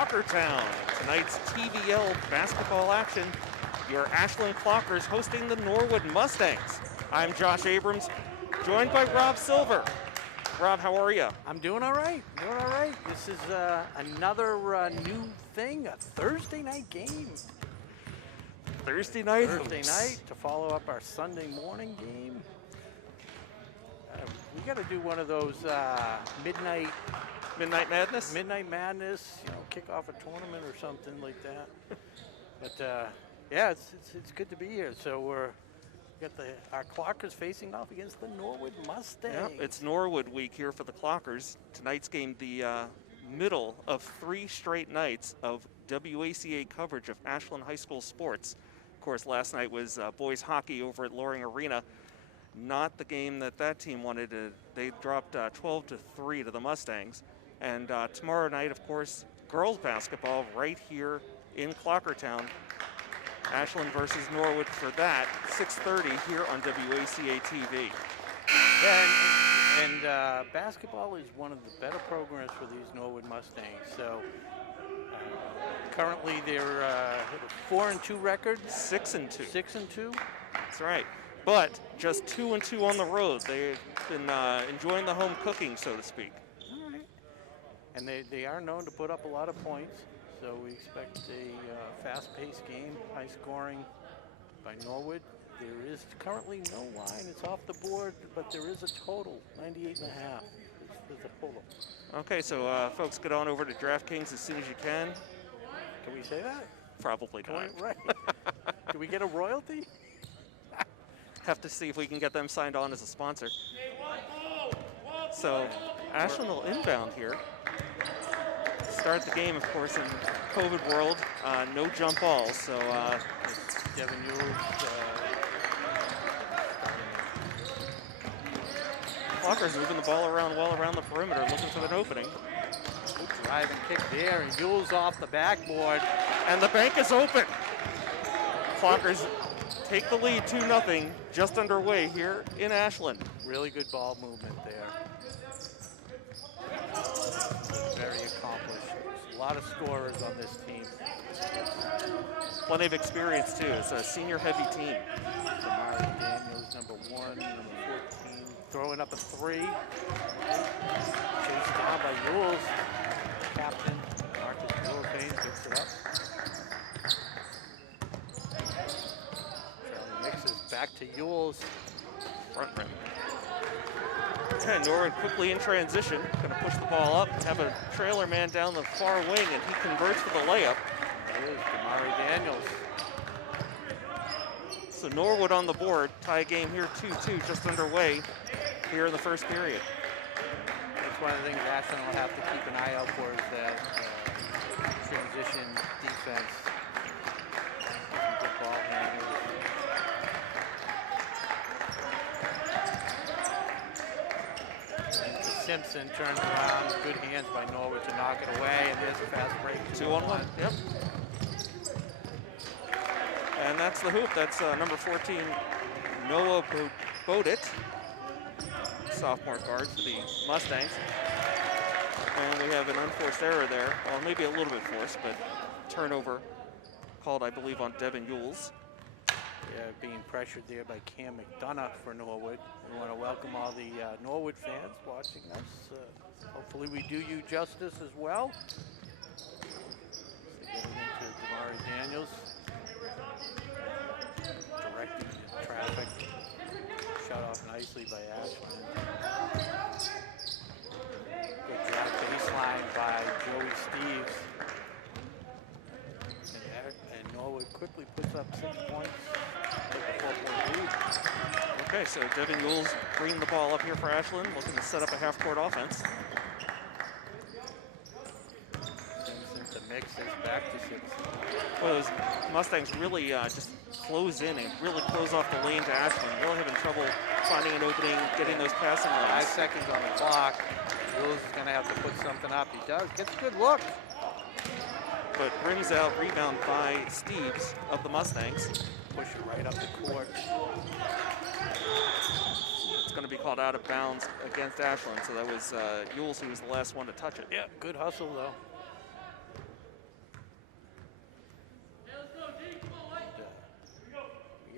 Clockertown. Tonight's TVL basketball action. Your Ashland Clockers hosting the Norwood Mustangs. I'm Josh Abrams, joined by Rob Silver. Rob, how are you? I'm doing all right. This is another new thing, a Thursday night game. Thursday night to follow up our Sunday morning game. We got to do one of those midnight madness. Midnight madness. You know, kick off a tournament or something like that. But yeah, it's good to be here. So we got our Clockers facing off against the Norwood Mustangs. Yep, it's Norwood week here for the Clockers. Tonight's game, the middle of 3 straight nights of WACA coverage of Ashland High School sports. Of course, last night was boys hockey over at Loring Arena. Not the game that team wanted. They dropped 12-3 to the Mustangs. And tomorrow night, of course, girls basketball right here in Clockertown. Ashland versus Norwood for that, 6:30 here on WACA-TV. Yeah, and basketball is one of the better programs for these Norwood Mustangs. So currently they're 4-2 record. 6-2. 6-2. That's right. But just 2-2 on the road. They've been enjoying the home cooking, so to speak. All right. And they are known to put up a lot of points. So we expect a fast-paced game, high scoring by Norwood. There is currently no line. It's off the board, but there is a total, 98.5 is the total. Okay, so folks, get on over to DraftKings as soon as you can. Can we say that? Probably not. Right. Do we get a royalty? Have to see if we can get them signed on as a sponsor. So Ashland will inbound here. Start the game, of course, in COVID world, no jump balls. So Devin Ewell. Clockers moving the ball around well around the perimeter, looking for an opening. Good drive and kick there, and Ewell's off the backboard. And the bank is open. Clockers take the lead 2-0, just underway here in Ashland. Really good ball movement there. Very accomplished. There's a lot of scorers on this team. Plenty of experience, too. It's a senior-heavy team. Damari Daniels, number 1, number 14, throwing up a 3. Chased down by Ewell's captain, Marcus Ewell picks it up. Mixes back to Ewell's front rim. Okay, Norwood quickly in transition, going to push the ball up, have a trailer man down the far wing, and he converts for the layup. There's Damari Daniels. So Norwood on the board, tie game here 2-2, just underway here in the first period. That's one of the things Ashland will have to keep an eye out for is that transition defense. Good ball handling. Simpson turns around, good hands by Norwood to knock it away, and there's a fast break. 2-on-1, yep. And that's the hoop. That's number 14, Noah Bodit, sophomore guard for the Mustangs. And we have an unforced error there. Well, maybe a little bit forced, but turnover called, I believe, on Devin Ewells. Yeah, being pressured there by Cam McDonough for Norwood. We want to welcome all the Norwood fans watching us. Hopefully we do you justice as well. So getting into Damari Daniels. Directing the traffic. Shut off nicely by Ashland. Good drive baseline by Joey Steves. And Norwood quickly puts up 6 points. Okay, so Devin Ewells bringing the ball up here for Ashland, looking to set up a half-court offense. Simpson to mix this back to Simpson. Well, those Mustangs really just close in and really close off the lane to Ashland. Really having trouble finding an opening, getting those passing lanes. 5 seconds on the clock. Ewells is going to have to put something up. He does. Gets a good look. But brings out rebound by Steves of the Mustangs. Push it right up the court. It's going to be called out of bounds against Ashland. So that was Ewells who was the last one to touch it. Yeah, good hustle though.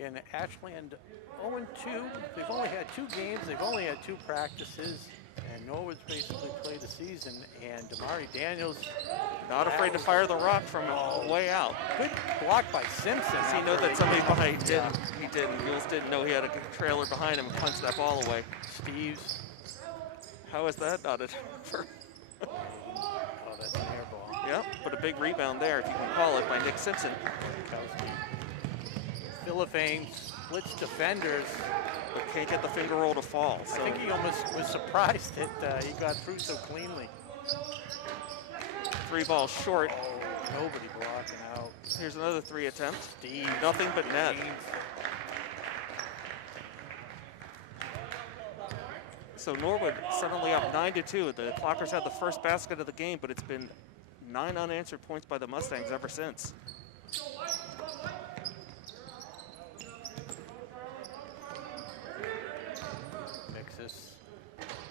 Again, Ashland 0-2. They've only had 2 games. They've only had 2 practices. And Norwood's basically played the season. And Damari Daniels, not afraid to fire the rock from way out. Good block by Simpson. Does he know that somebody behind didn't? He didn't. Mules didn't know he had a trailer behind him and punched that ball away. Steves. How is that not a turnover? Oh, that's an air ball. Yep, but a big rebound there, if you can call it, by Nick Simpson. Philippine splits defenders. But can't get the finger roll to fall. So. I think he almost was surprised that he got through so cleanly. 3 balls short. Oh, nobody blocking out. Here's another 3 attempt. Steve. Nothing but net. So Norwood suddenly up 9-2. The Clockers had the first basket of the game, but it's been 9 unanswered points by the Mustangs ever since. Mixus.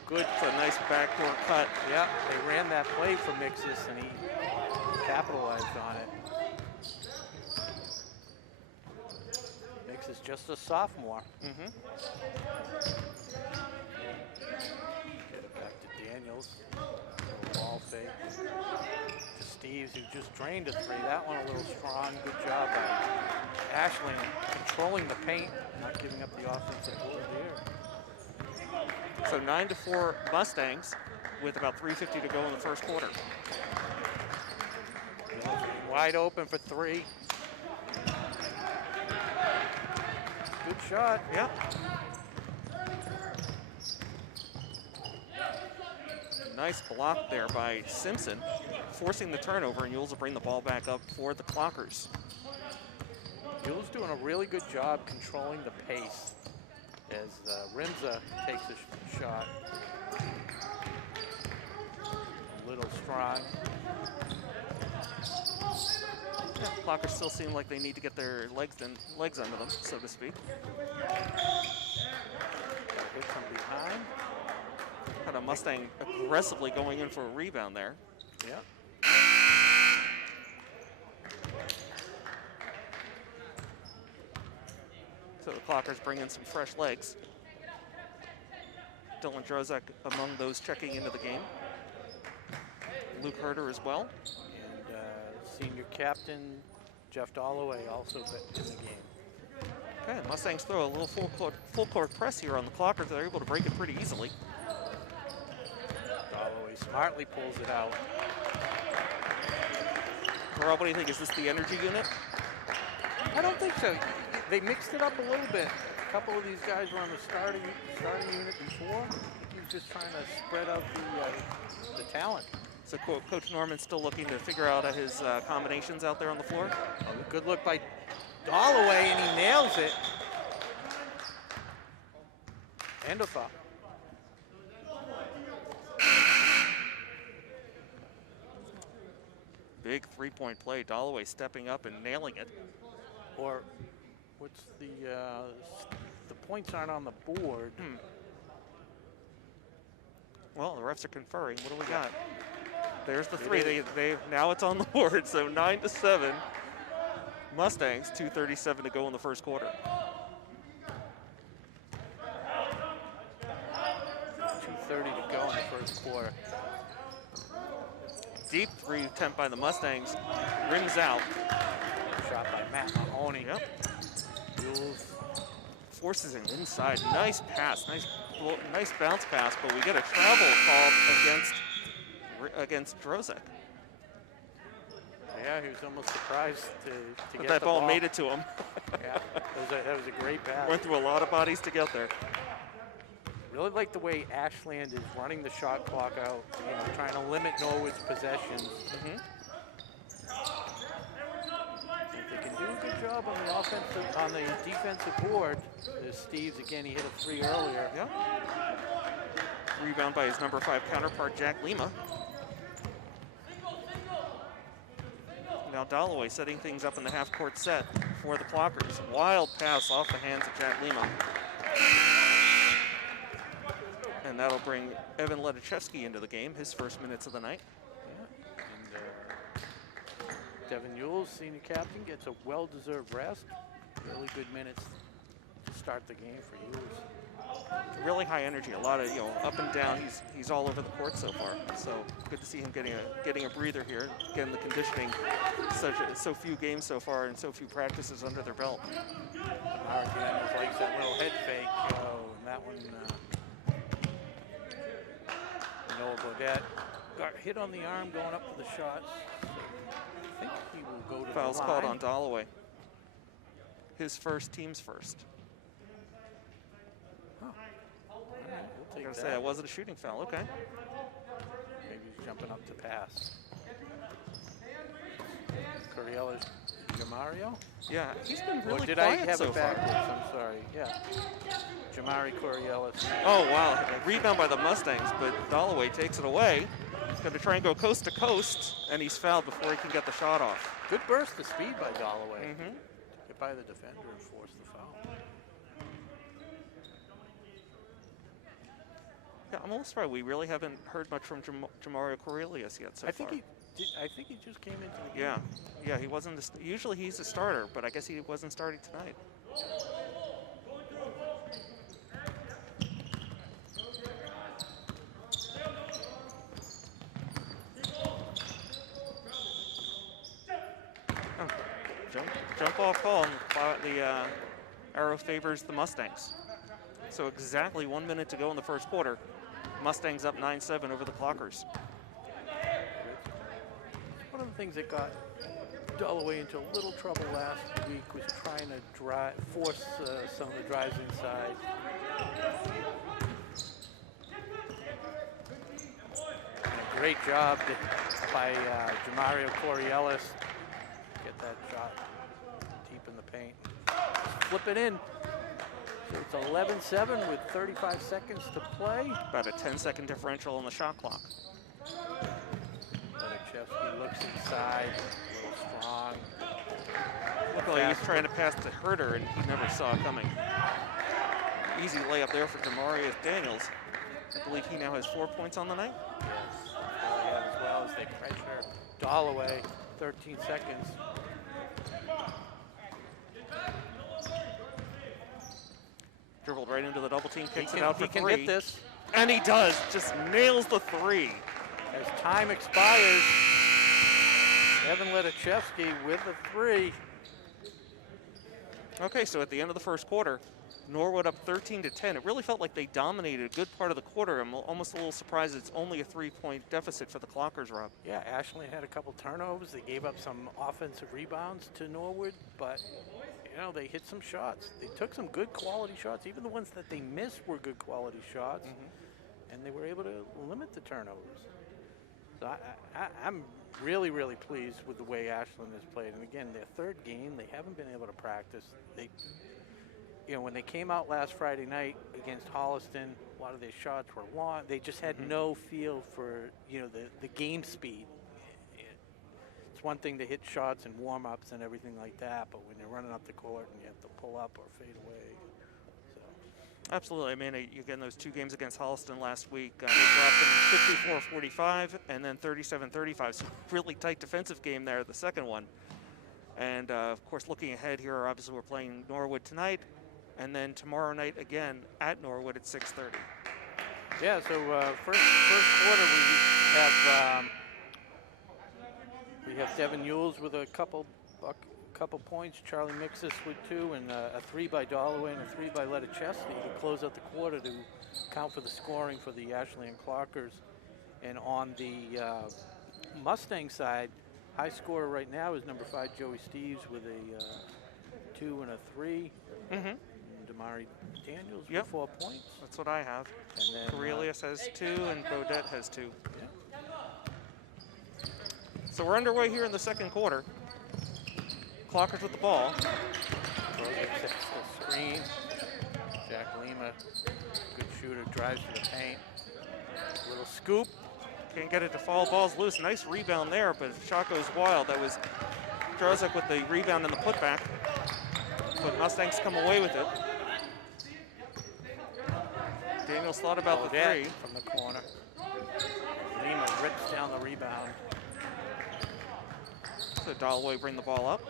Good. It's a nice backdoor cut. Yeah, they ran that play for Mixus, and he capitalized on it. Mixus just a sophomore. Mm-hmm. Get it back to Daniels. Ball fake. To Steves, who just drained a 3. That one a little strong. Good job by Ashland controlling the paint, not giving up the offensive board here. So 9-4 Mustangs with about 3:50 to go in the first quarter. Wide open for 3. Good shot. Yep. Nice block there by Simpson, forcing the turnover, and Yules will bring the ball back up for the Clockers. Yules doing a really good job controlling the pace as Rimza takes a shot. A little strong. Yeah, Clockers still seem like they need to get their legs under them, so to speak. Hit from behind. Kind of Mustang aggressively going in for a rebound there. Yeah. So the Clockers bring in some fresh legs. Dylan Drozek among those checking into the game. Luke Herter as well. And senior captain Jeff Dalloway also in the game. Okay, Mustangs throw a little full court press here on the Clockers. They're able to break it pretty easily. Dalloway smartly pulls it out. Carl, what do you think? Is this the energy unit? I don't think so. They mixed it up a little bit. A couple of these guys were on the starting unit before. I think he was just trying to spread out the talent. So Coach Norman's still looking to figure out his combinations out there on the floor. Oh, good look by Dalloway, and he nails it. And a foul. Big three-point play. Dalloway stepping up and nailing it. Or what's the points aren't on the board. Well, the refs are conferring. What do we got? There's the 3. They now it's on the board. So 9-7. Mustangs, 2:37 to go in the first quarter. 2:30 to go in the first quarter. Deep 3 attempt by the Mustangs. Rims out. Shot by Matt Mahoney. Yep. Yules Forces him inside. Nice pass. Nice bounce pass, but we get a travel call against Drozek. Yeah, he was almost surprised to But get that the ball made it to him. Yeah, that was a great pass. Went through a lot of bodies to get there. Really like the way Ashland is running the shot clock out, trying to limit Norwood's possessions. If they can do a good job on the defensive board. There's Steves again. He hit a 3 earlier. Yeah. Rebound by his number 5 counterpart, Jack Lima. Now Dalloway setting things up in the half-court set for the Clockers. Wild pass off the hands of Jack Lima. And that'll bring Evan Ledachevsky into the game, his first minutes of the night. Yeah. And Devin Yules, senior captain, gets a well-deserved rest. really good minutes to start the game for you. Really high energy, a lot of up and down. He's all over the court so far. So good to see him getting a breather here, getting the conditioning. So few games so far and so few practices under their belt. Our Daniels likes that little head fake, and that one. Noah Bodette got hit on the arm going up for the shots. So I think he will go to Foul's the line. called on Dalloway. His first, team's first. Huh. All right, we'll take I gotta that. say, that wasn't a shooting foul. Okay. Maybe he's jumping up to pass. Coriolis, Jamario? Yeah, he's been really Or did quiet I have so it far. backwards? I'm sorry. Yeah. Jamari Coriolis. Oh, wow. Rebound by the Mustangs, but Dalloway takes it away. He's going to try and go coast to coast, and he's fouled before he can get the shot off. Good burst of speed by Dalloway. Mm-hmm. Get by the defender and force the foul. Yeah, I'm almost surprised we really haven't heard much from Jamario Corelius yet so I far. think he just came into the game. Yeah, he wasn't. Usually he's a starter, but I guess he wasn't starting tonight. Jump off call. The arrow favors the Mustangs. So exactly 1 minute to go in the first quarter. Mustangs up 9-7 over the Clockers. One of the things that got Dalloway into a little trouble last week was trying to force some of the drives inside. And a great job by Jamario Coriolis. Get that shot deep in the paint. Flip it in. So it's 11-7 with 35 seconds to play. About a 10-second differential on the shot clock. Lechevsky looks inside, a little strong. Looked like he was trying to pass to Herder, and he never saw it coming. Easy layup there for Demarius Daniels. I believe he now has 4 points on the night. Yes, as well as they pressure Dalloway. 13 seconds. Dribbled right into the double team, kicks it out for He can three. hit this. And he does, just nails the three. As time expires, Evan Lechevsky with a three. Okay, so at the end of the first quarter, Norwood up 13-10. It really felt like they dominated a good part of the quarter. I'm almost a little surprised it's only a 3-point deficit for the Clockers, Rob. Yeah, Ashland had a couple turnovers. They gave up some offensive rebounds to Norwood, but they hit some shots. They took some good quality shots. Even the ones that they missed were good quality shots, and they were able to limit the turnovers. So I'm really, really pleased with the way Ashland has played. And again, their third game, they haven't been able to practice. When they came out last Friday night against Holliston, a lot of their shots were long. They just had no feel for, the game speed. It's one thing to hit shots and warm-ups and everything like that, but when you're running up the court and you have to pull up or fade away. Absolutely. I mean, again, those two games against Holliston last week, they dropped them 54-45 and then 37-35. So really tight defensive game there, the second one. And, of course, looking ahead here, obviously we're playing Norwood tonight. And then tomorrow night again at Norwood at 6:30. Yeah, so first quarter we have Devin Ewells with a couple points, Charlie Mixis with 2, and a 3 by Dalloway and a 3 by Lechevsky to close out the quarter to count for the scoring for the Ashland Clockers. And on the Mustang side, high scorer right now is number 5 Joey Steves with a 2 and a 3. And Damari Daniels with 4 points. That's what I have. And then Corelius has 2 and Bodette has 2. So we're underway here in the second quarter. Clockers with the ball. Screen. Jack Lima, good shooter, drives to the paint. Little scoop. Can't get it to fall. Ball's loose. Nice rebound there, but shot goes wild. That was Jarzik with the rebound and the putback. But Mustangs come away with it. Daniels thought about the three. From the corner. Lima rips down the rebound. So Dalloway bring the ball up.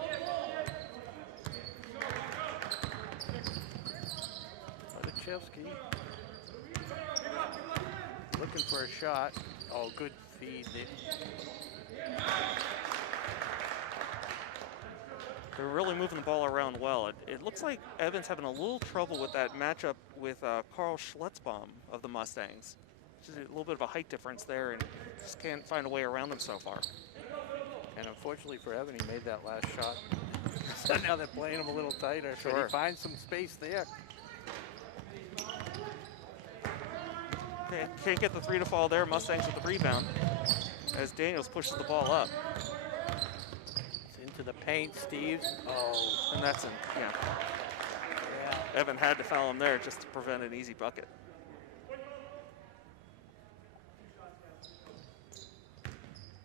Krzyzewski looking for a shot. Oh, good feed. They're really moving the ball around well. It looks like Evans having a little trouble with that matchup with Carl Schletzbaum of the Mustangs. Just a little bit of a height difference there, and just can't find a way around them so far. And unfortunately for Evan, he made that last shot. So now they're playing him a little tighter. Sure. So he finds some space there. Okay, can't get the 3 to fall there. Mustangs with the rebound as Daniels pushes the ball up. It's into the paint, Steve. Oh. And that's yeah. Evan had to foul him there just to prevent an easy bucket.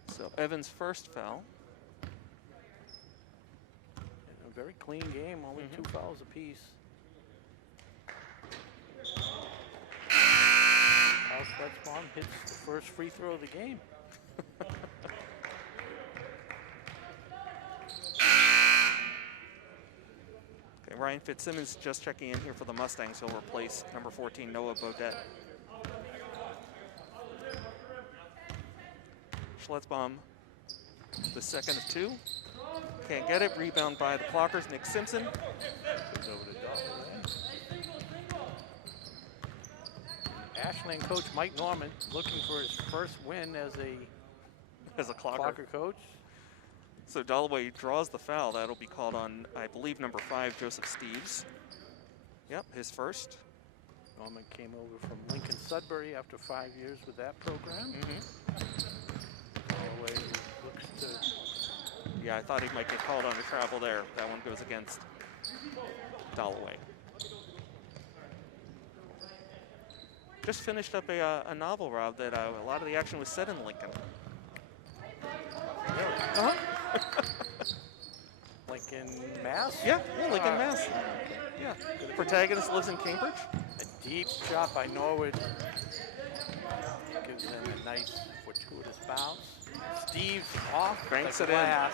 So Evans' first foul. A very clean game, only 2 fouls apiece. Carl Schletzbaum hits the first free throw of the game. Okay, Ryan Fitzsimmons just checking in here for the Mustangs. He'll replace number 14, Noah Beaudet. Schletzbaum, the second of 2. Can't get it. Rebound by the Clockers. Nick Simpson. Goes over to Dalton. Ashland coach Mike Norman looking for his first win as a Clocker coach. So Dalloway draws the foul. That'll be called on, I believe, number 5, Joseph Steves. Yep, his first. Norman came over from Lincoln Sudbury after 5 years with that program. Dalloway looks to... Yeah, I thought he might get called on to travel there. That one goes against Dalloway. Just finished up a novel, Rob, that a lot of the action was set in Lincoln. Really? Lincoln, Mass? Yeah, Lincoln, Mass. Yeah. Protagonist lives in Cambridge. A deep shot by Norwood. Gives them a nice fortuitous bounce. Steve's off. Banks the it glass.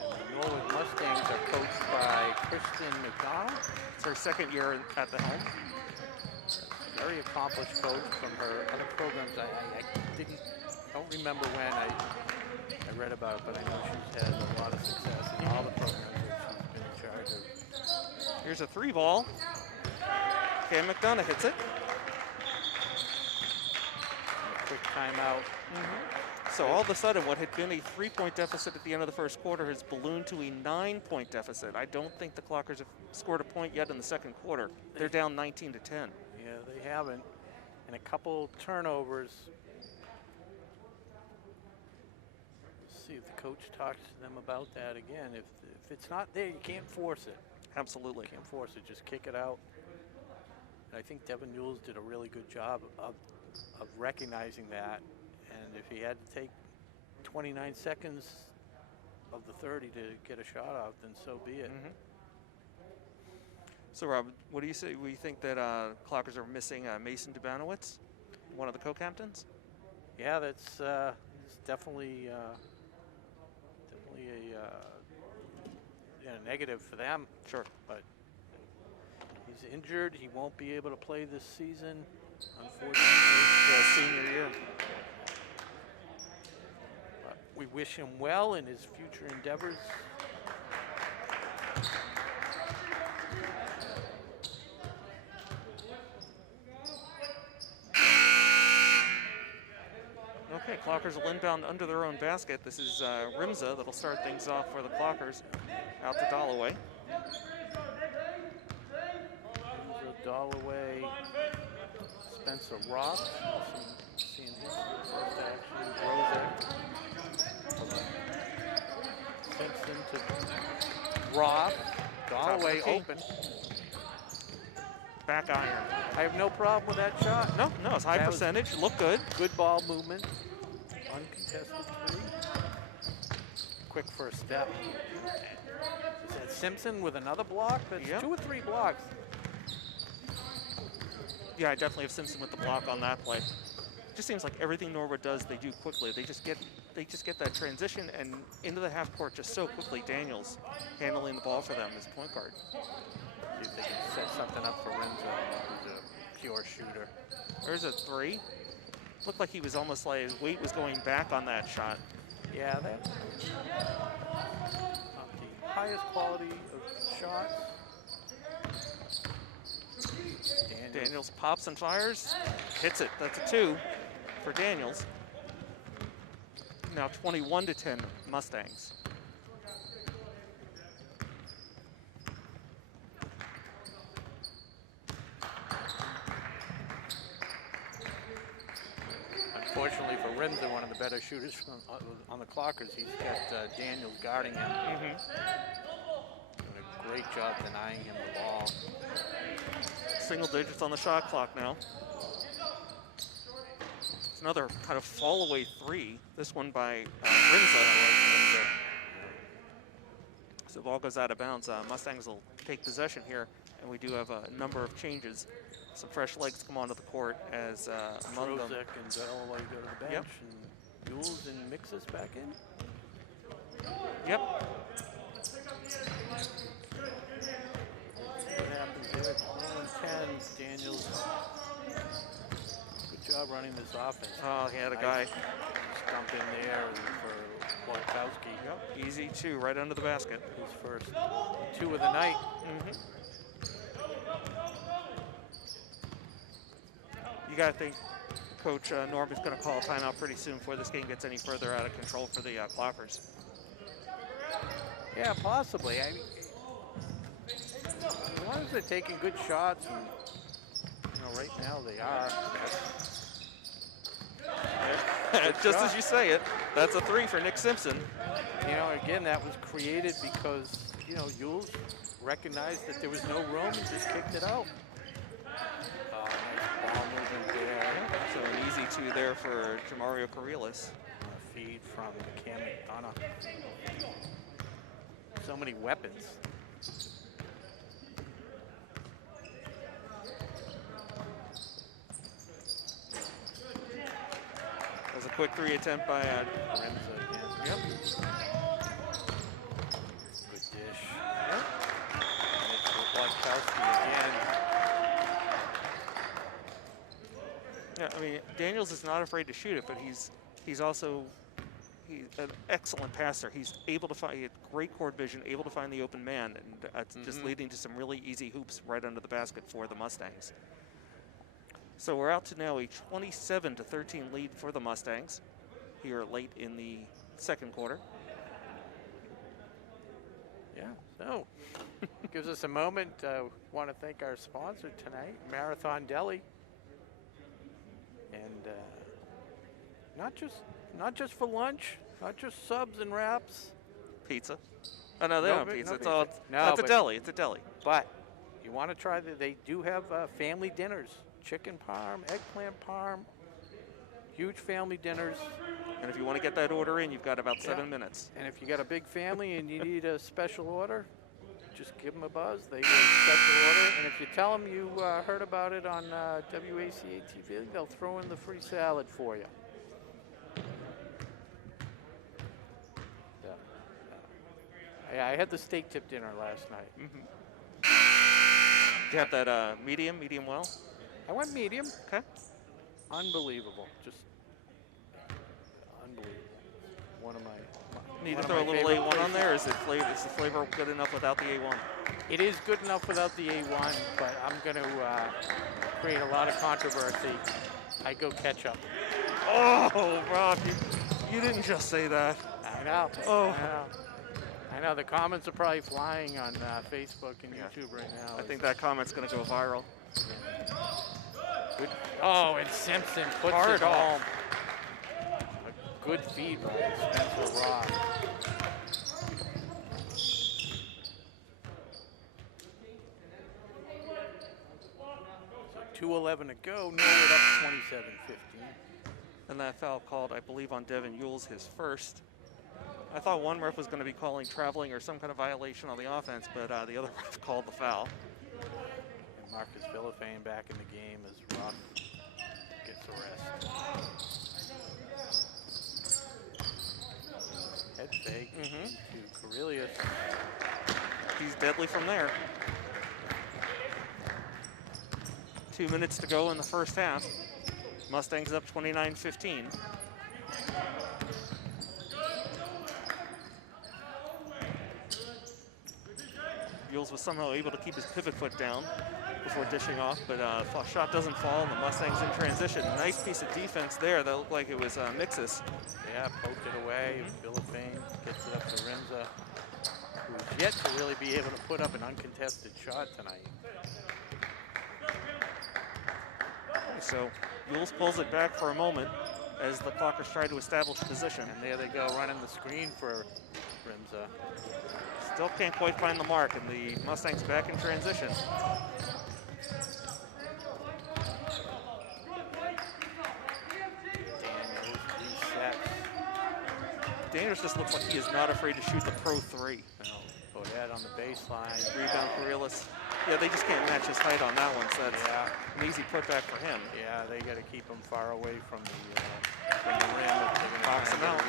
And the Norwood Mustangs are coached by Kristen McDonald. It's her second year at the helm. Very accomplished coach from her other programs. I don't remember when I read about it, but I know she's had a lot of success in all the programs that she's been in charge of. Here's a 3 ball. Cam McDonough hits it. A quick timeout. So all of a sudden, what had been a 3-point deficit at the end of the first quarter has ballooned to a 9-point deficit. I don't think the Clockers have scored a point yet in the second quarter. They're down 19 to 10. Yeah, they haven't. And a couple turnovers. See if the coach talks to them about that again. If it's not there, you can't force it. Absolutely. You can't force it. Just kick it out. And I think Devin Mules did a really good job of recognizing that. And if he had to take 29 seconds of the 30 to get a shot out, then so be it. So, Rob, what do you say? We think that Clockers are missing Mason Dubanowitz, one of the co-captains? Yeah, that's it's definitely a negative for them. Sure. But he's injured. He won't be able to play this season, unfortunately. Senior year. But we wish him well in his future endeavors. Okay, Clockers will inbound under their own basket. This is Rimza that'll start things off for the Clockers. Out to Dalloway. Dalloway, Spencer Roth. Seeing his first action. Rozek. Simpson to Roth. Dalloway open. Back iron. I have no problem with that shot. No, it's high percentage. Look good. Good ball movement. Uncontested 3. Quick first step. Is that Simpson with another block? That's 2 or 3 blocks. Yeah, I definitely have Simpson with the block on that play. just seems like everything Norwood does, they do quickly. They just get that transition and into the half court just so quickly. Daniels handling the ball for them as point guard. See if they can set something up for Renzo, who's a pure shooter. There's a three. Looked like he was almost like his weight was going back on that shot. Yeah, that's not the highest quality of shots. Daniels pops and fires, hits it. That's a 2 for Daniels. Now 21-10 Mustangs. Unfortunately for Renzo, one of the better shooters on the Clockers, he's got Daniels guarding him. Doing a great job denying him the ball. Single digits on the shot clock now. It's another kind of fall away 3. This one by Renzo. So the ball goes out of bounds. Mustangs will take possession here, and we do have a number of changes. Some fresh legs come onto the court as among them. Rozek and Galloway go to the bench, and Yules and Mixes back in. Yep. What happens there? 10, Daniels. Good job running this offense. Oh, he had a guy. Stump in there for Wojtkowski. Yep. Easy 2 right under the basket. His first 2 of the night. You got to think Coach Norman's going to call a timeout pretty soon before this game gets any further out of control for the Clockers. Yeah, possibly. I mean, as long as they're taking good shots, and right now they are. Just as you say it, that's a 3 for Nick Simpson. Again, that was created because Yules recognized that there was no room and just kicked it out. Nice ball movement there. So an easy 2 there for Jamario Carriles. Feed from Cam McDonough. So many weapons. That was a quick 3 attempt by Renzo again. Yep. Good dish. Yep. And it's Wojtkowski again. Yeah, I mean, Daniels is not afraid to shoot it, but he's also an excellent passer. He's able to find, he had great court vision, able to find the open man, and it's just leading to some really easy hoops right under the basket for the Mustangs. So we're out to now a 27-13 lead for the Mustangs here late in the second quarter. Yeah, so gives us a moment. Want to thank our sponsor tonight, Marathon Deli. And not just for lunch, not just subs and wraps. Pizza. Oh, no, they don't have pizza. No it's pizza. all, No, it's a deli. It's a deli. But you want to try they do have family dinners. Chicken parm, eggplant parm, huge family dinners. And if you want to get that order in, you've got about 7 minutes. And if you got a big family and you need a special order, just give them a buzz. They will special order. And if you tell them you heard about it on WACA-TV, they'll throw in the free salad for you. Yeah, I had the steak tip dinner last night. Did you have that medium well? I went medium. Okay. Unbelievable. Just unbelievable. One of my Need to throw a little A1 on there, or is the flavor good enough without the A1? It is good enough without the A1, but I'm going to create a lot of controversy. I go ketchup. Oh, Rob, you didn't just say that. I know. Oh. I know. The comments are probably flying on Facebook and YouTube right now. I think that comment's going to go viral. Good. Oh, and Simpson puts it home. A good feed by Spencer Ross. So 2:11 to go. Norwood up 27-15. And that foul called, I believe, on Devin Yules, his first. I thought one ref was going to be calling traveling or some kind of violation on the offense, but the other ref called the foul. And Marcus Villafane back in the game as Rock gets a rest. deadly from there. 2 minutes to go in the first half. Mustangs up 29-15. Buell was somehow able to keep his pivot foot down before dishing off, but shot doesn't fall, and the Mustangs in transition. Nice piece of defense there. That looked like it was Mixus. Yeah, poked it away. Billifane gets it up to Rimza, who's yet to really be able to put up an uncontested shot tonight. So Buell pulls it back for a moment as the Clockers try to establish position. And there they go, running the screen for Rimza. Still can't quite find the mark, and the Mustangs back in transition. Daniels just looks like he is not afraid to shoot the pro three. No, Bodette on the baseline. Rebound for Realis. Yeah, they just can't match his height on that one, so that's an easy putback for him. Yeah, they got to keep him far away from the rim if they're going to box him out.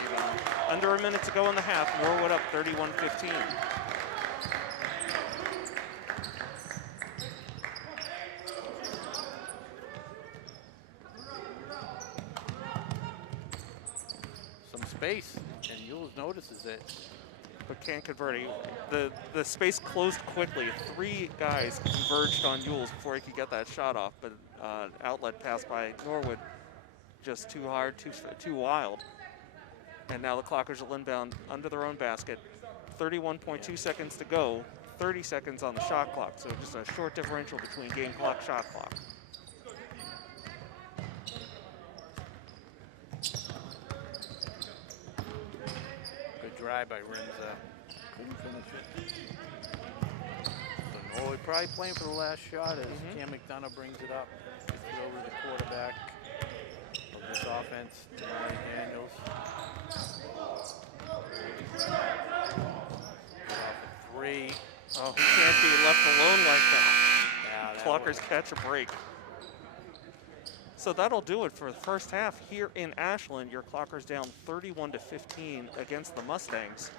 Under a minute to go in the half. Norwood up 31-15. Space, and Yules notices it. But can't convert it. The space closed quickly. 3 guys converged on Yules before he could get that shot off, but outlet pass by Norwood just too hard, too wild. And now the Clockers will inbound under their own basket. 31.2 seconds to go, 30 seconds on the shot clock, so just a short differential between game clock, shot clock. Drive by Rimza. Couldn't finish it. So Norwood probably playing for the last shot as Cam McDonough brings it up. Gets it over to the quarterback of this offense, Damari Daniels. Off a 3. Oh, he can't be left alone like that. Yeah, Clockers catch a break. So that'll do it for the first half here in Ashland. Your Clockers down 31-15 against the Mustangs.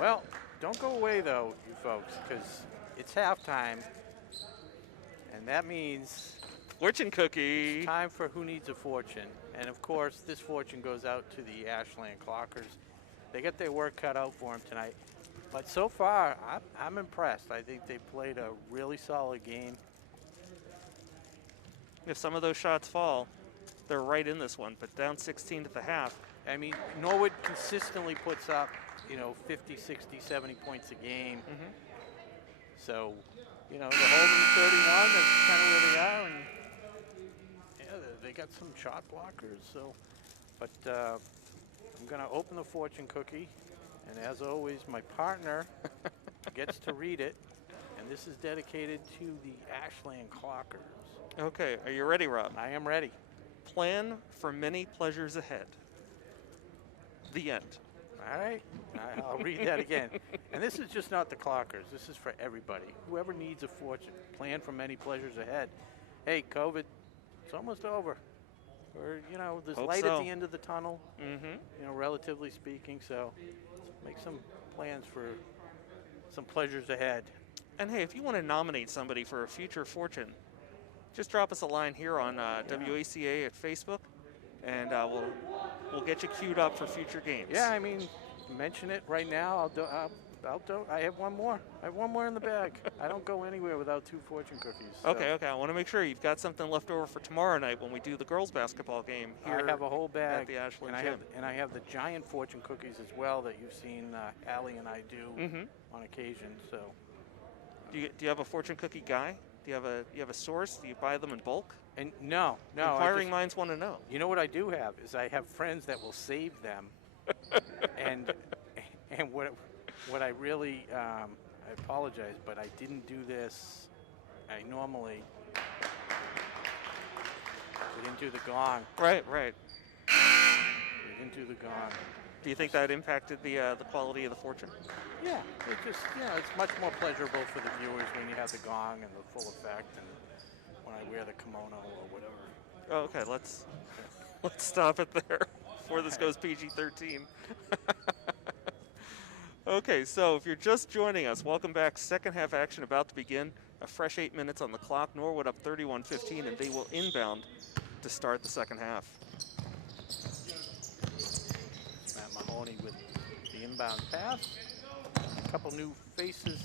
Well, don't go away though, you folks, because it's halftime, and that means fortune cookie. It's time for Who Needs a Fortune, and of course, this fortune goes out to the Ashland Clockers. They got their work cut out for them tonight, but so far, I'm impressed. I think they played a really solid game. If some of those shots fall, they're right in this one, but down 16 at the half. I mean, Norwood consistently puts up, 50, 60, 70 points a game. So, they're holding 31, that's kind of where they are, and yeah, they got some shot blockers, so. But I'm gonna open the fortune cookie, and as always, my partner gets to read it, and this is dedicated to the Ashland Clockers. Okay, are you ready, Rob? I am ready. Plan for many pleasures ahead. The end. All right, I'll read that again. And this is just not the Clockers. This is for everybody. Whoever needs a fortune, plan for many pleasures ahead. Hey, COVID, it's almost over. Or, there's Hope light so. at the end of the tunnel, relatively speaking. So make some plans for some pleasures ahead. And hey, if you want to nominate somebody for a future fortune, just drop us a line here on WACA at Facebook, and we'll get you queued up for future games. Yeah, I mean, mention it right now. I have one more. I have one more in the bag. I don't go anywhere without 2 fortune cookies. So. Okay. I want to make sure you've got something left over for tomorrow night when we do the girls' basketball game here. I have a whole bag at the Ashland and gym. I have the giant fortune cookies as well that you've seen Allie and I do on occasion. So. Do you have a fortune cookie guy? Do you have a source? Do you buy them in bulk? And no. Inquiring minds want to know. You know what I do have is I have friends that will save them, and what I really I apologize, but I didn't do this. We didn't do the gong. Right. We didn't do the gong. Do you think that impacted the quality of the fortune? Yeah, it just it's much more pleasurable for the viewers when you have the gong and the full effect, and when I wear the kimono or whatever. Oh, okay, let's stop it there before this goes PG-13. Okay, so if you're just joining us, welcome back. Second half action about to begin. A fresh 8 minutes on the clock. Norwood up 31-15, and they will inbound to start the second half. Matt Mahoney with the inbound pass. A couple new faces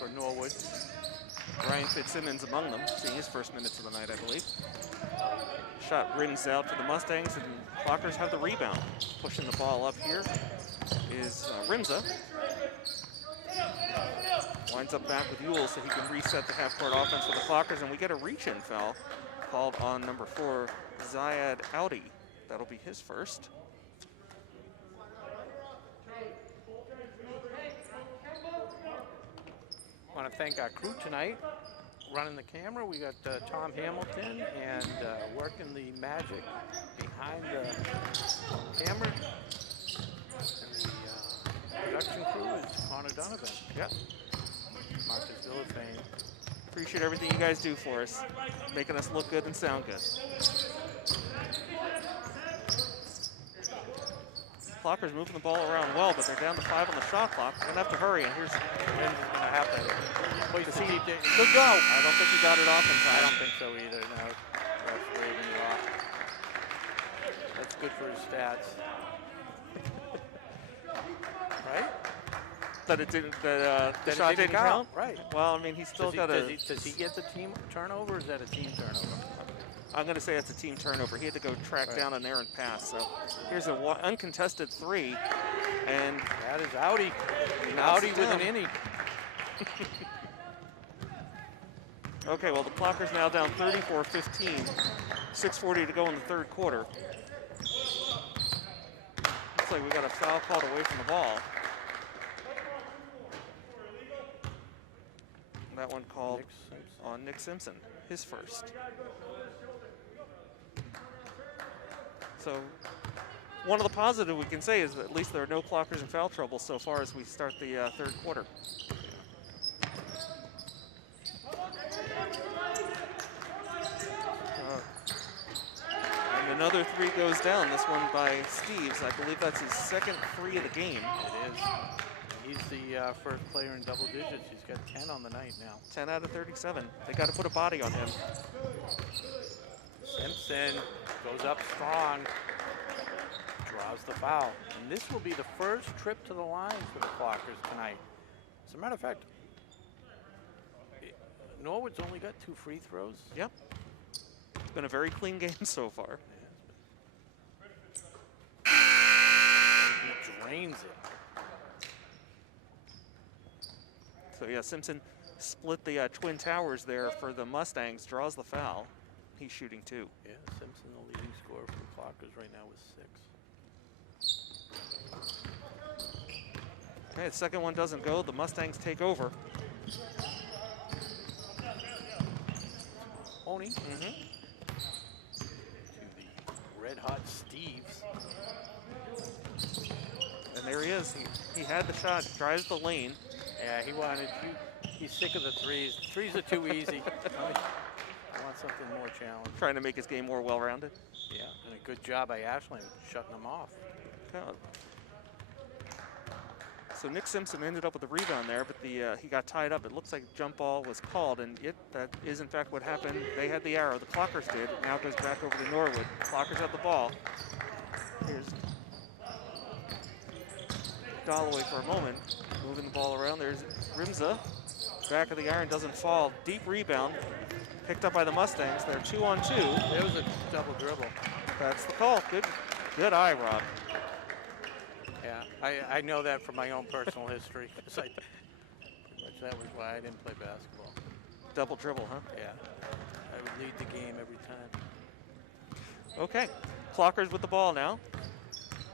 for Norwood. Ryan Fitzsimmons among them, seeing his first minutes of the night, I believe. Shot rims out for the Mustangs, and Clockers have the rebound. Pushing the ball up here is Rimza. Winds up back with Ewell so he can reset the half-court offense for the Clockers, and we get a reach-in foul called on number 4, Zayed Audi. That'll be his first. I want to thank our crew tonight. Running the camera, we got Tom Hamilton, and working the magic behind the camera. And the production crew is Connor Donovan. Yep. Marcus Villafane. Appreciate everything you guys do for us, making us look good and sound good. Clockers moving the ball around well, but they're down to 5 on the shot clock. They're gonna have to hurry, and here's Ben's gonna have to wait to see. Good go. I don't think he got it off in time. I don't think so either. No, that's waving you off. That's good for his stats, right? That it didn't. That the That shot it didn't count. Right. Well, I mean, he's still got a. Does he get the team turnover, or is that a team turnover? I'm going to say it's a team turnover. He had to go track down an errant pass. So here's an uncontested 3, and that is Audi. Knocks Audi it with down. an innie. Okay, well, the Clockers now down 34-15. 6:40 to go in the third quarter. Looks like we got a foul called away from the ball. That one called on Nick Simpson, his first. So one of the positives we can say is that at least there are no Clockers in foul trouble so far as we start the third quarter. And another 3 goes down, this one by Steves. I believe that's his second 3 of the game. It is. He's the first player in double digits. He's got 10 on the night now. 10 out of 37. They got to put a body on him. Simpson goes up strong, draws the foul. And this will be the first trip to the line for the Clockers tonight. As a matter of fact, Norwood's only got 2 free throws. Yep. It's been a very clean game so far. He drains it. So yeah, Simpson split the Twin Towers there for the Mustangs, draws the foul. He's shooting 2. Yeah, Simpson the leading scorer for the Clockers right now with 6. Okay, the second one doesn't go. The Mustangs take over. Pony to the red-hot Steves. And there he is. He had the shot, drives the lane. Yeah, he's sick of the threes. Threes are too easy. I want something more challenging. Trying to make his game more well-rounded. Yeah, and a good job by Ashland shutting them off. Okay. So Nick Simpson ended up with the rebound there, but he got tied up. It looks like jump ball was called, and that is in fact what happened. They had the arrow, the Clockers did. Now it goes back over to Norwood. Clockers have the ball. Here's Dalloway for a moment, moving the ball around. There's Rimza. Back of the iron, doesn't fall. Deep rebound, picked up by the Mustangs. They're 2-on-2. It was a double dribble. That's the call. Good eye, Rob. Yeah, I know that from my own personal history. Pretty much that was why I didn't play basketball. Double dribble, huh? Yeah, I would lead the game every time. Okay, Clockers with the ball now.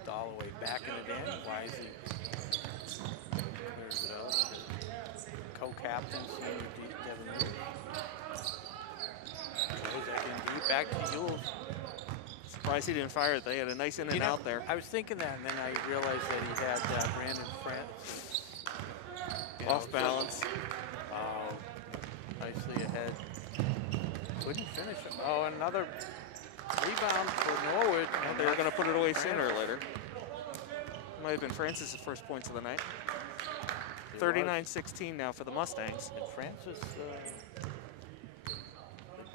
Dalloway backing it in. Wisey. Clears it out. Co-captain, senior Devin Lewis. Throws that in deep. Back to Ewell. Surprised he didn't fire it. They had a nice in and out there. I was thinking that, and then I realized that he had Brandon Francis. Off balance. Oh, nicely ahead. Couldn't finish him. Oh, another rebound for Norwood. They were going to put it away sooner or later. Might have been Francis' first points of the night. It 39-16 now for the Mustangs. And Francis, the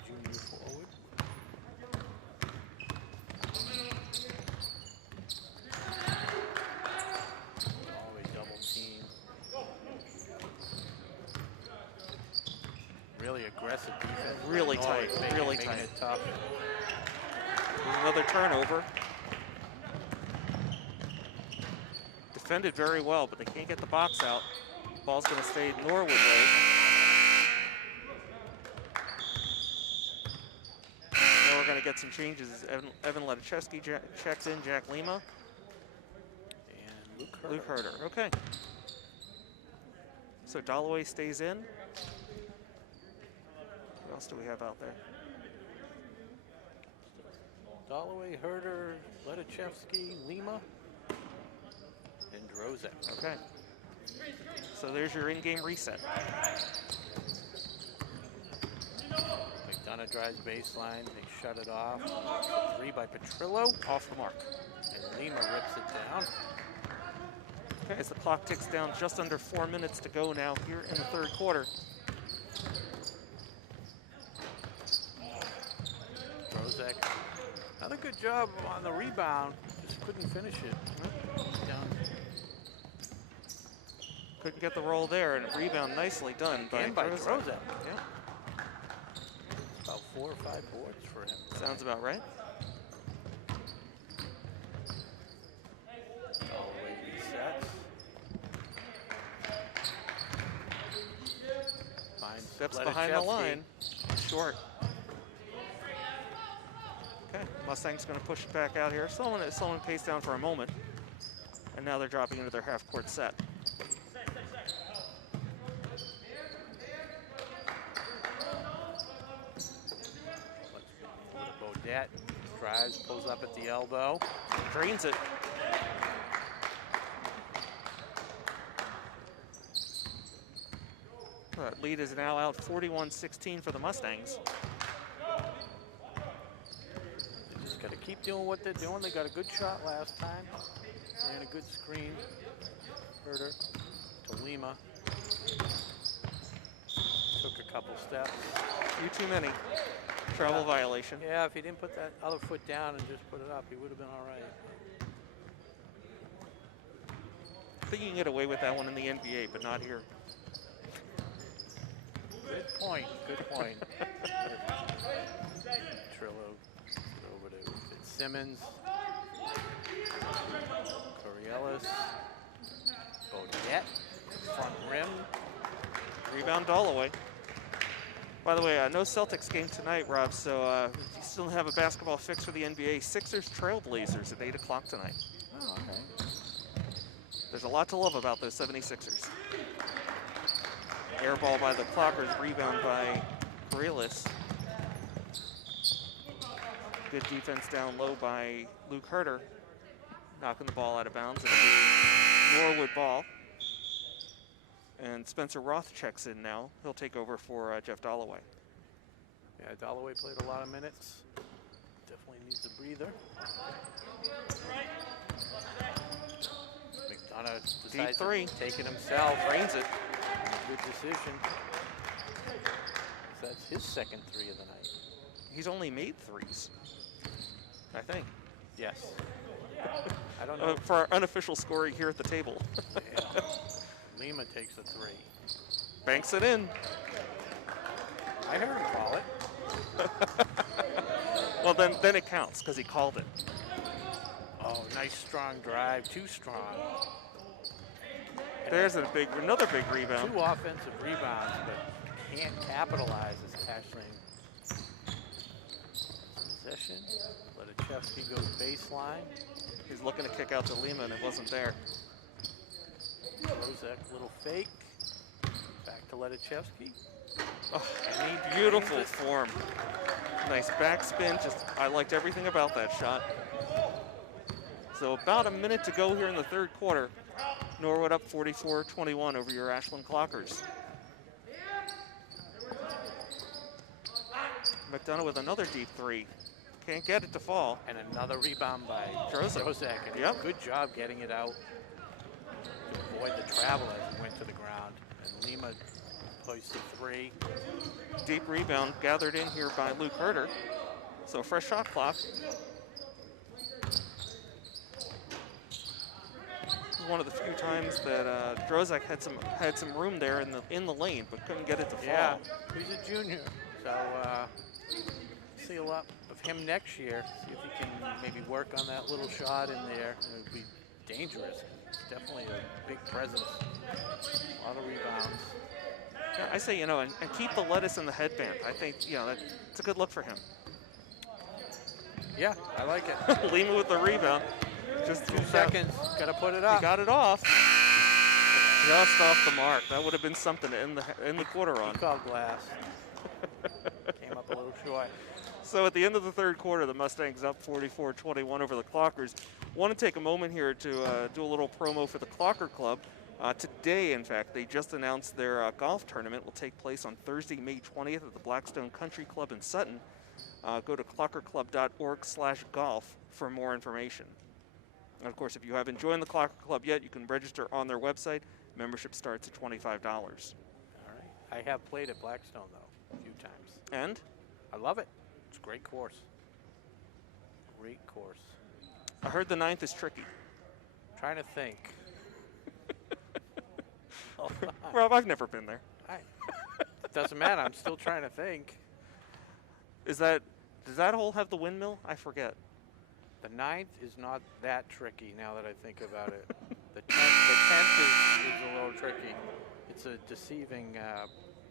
junior forward. Always double team. Really aggressive defense. Really tight, really making tight. It tough. There's another turnover. Defended very well, but they can't get the box out. Ball's going to stay Norwood way. Now we're going to get some changes. Evan Ledachevsky checks in, Jack Lima. And Luke Herder, okay. So Dalloway stays in. Who else do we have out there? Dalloway, Herder, Ledachevsky, Lima, and Drozek. Okay. So there's your in-game reset. McDonough drives baseline. They shut it off. 3 by Petrillo. Off the mark. And Lima rips it down. Okay, as the clock ticks down, just under 4 minutes to go now here in the third quarter. Drozek. Another good job on the rebound. Just couldn't finish it. Down. Couldn't get the roll there, and rebound nicely done by Drozek. Yeah. About 4 or 5 boards for him. Sounds about right. Dalloway resets. Steps behind the line. Short. Okay, Mustang's going to push it back out here. Slowing pace down for a moment. And now they're dropping into their half-court set. Bodette drives, pulls up at the elbow. Drains it. That lead is now out 41-16 for the Mustangs. They just got to keep doing what they're doing. They got a good shot last time. Ran a good screen. Herder to Lima. Took a couple steps. Few too many. Travel violation. Yeah, if he didn't put that other foot down and just put it up, he would have been all right. I think you can get away with that one in the NBA, but not here. Good point. Good point. Trillo over to Fitzsimmons. Coriolis. Bodette. Front rim. Rebound Dalloway. By the way, no Celtics game tonight, Rob, so if you still have a basketball fix for the NBA, Sixers Trailblazers at 8 o'clock tonight. Oh, okay. There's a lot to love about those 76ers. Air ball by the Clockers, rebound by Coriolis. Good defense down low by Luke Herder, knocking the ball out of bounds. It'll be Norwood ball. And Spencer Roth checks in now. He'll take over for Jeff Dalloway. Yeah, Dalloway played a lot of minutes. Definitely needs a breather. McDonough decides to take it himself. Drains it. Good decision. That's his second 3 of the night. He's only made 3s, I think. Yes. I don't know. For our unofficial scoring here at the table. Yeah. Lima takes a 3. Banks it in. I heard him call it. Well, then it counts because he called it. Oh, nice strong drive. Too strong. There's another big rebound. 2 offensive rebounds, but can't capitalize as Ashling. Possession. Ledachevsky goes baseline. He's looking to kick out to Lima, and it wasn't there. Rozek, little fake. Back to Ledachevsky. Oh, beautiful form. Nice backspin. I liked everything about that shot. So about a minute to go here in the third quarter. Norwood up 44-21 over your Ashland Clockers. McDonough with another deep 3. Can't get it to fall. And another rebound by Drozek. And Yep. good job getting it out to avoid the travel as it went to the ground. And Lima plays the 3. Deep rebound gathered in here by Luke Herter. So fresh shot clock. One of the few times that Drozek had some room there in the lane, but couldn't get it to fall. Yeah, he's a junior, so see a lot of him next year. See if he can maybe work on that little shot in there. It would be dangerous. Definitely a big presence. A lot of rebounds. Yeah, I say, and keep the lettuce in the headband. I think, it's a good look for him. Yeah, I like it. Lima with the rebound. Just 2 seconds. Got to put it up. He got it off. Just off the mark. That would have been something to end the quarter on. He called glass. Came up a little short. So at the end of the third quarter, the Mustangs up 44-21 over the Clockers. Want to take a moment here to do a little promo for the Clocker Club. Today, in fact, they just announced their golf tournament will take place on Thursday, May 20th at the Blackstone Country Club in Sutton. Go to clockerclub.org/golf for more information. And of course, if you haven't joined the Clocker Club yet, you can register on their website. Membership starts at $25. All right. I have played at Blackstone, though, a few times. And? I love it. It's a great course. Great course. I heard the 9th is tricky. Trying to think. Rob, I've never been there. Doesn't matter. I'm still trying to think. Does that hole have the windmill? I forget. The 9th is not that tricky now that I think about it. The 10th is a little tricky. It's a deceiving